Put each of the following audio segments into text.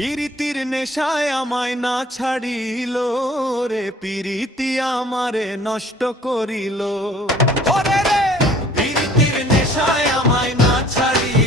পিরিতির নেশায় আমায় না ছাড়িল রে, পিরিতি আমারে নষ্ট করিল। রে! পিরিতির নেশায় আমায় না ছাড়িল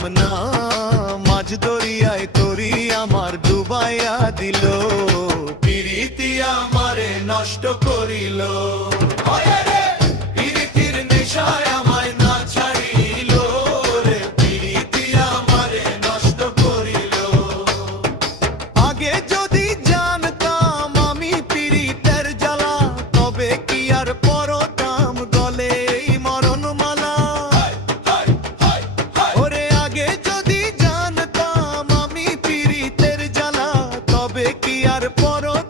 পারলাম না মাঝ দরিয়ায় তরি আমার ডুবাইয়া দিল। পিরিতি আমারে নষ্ট করিল। দেখি আর পরত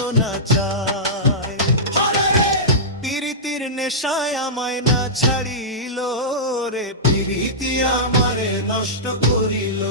নেশায় আমায় না ছাড়িল রে প্রীতি আমারে নষ্ট করিল।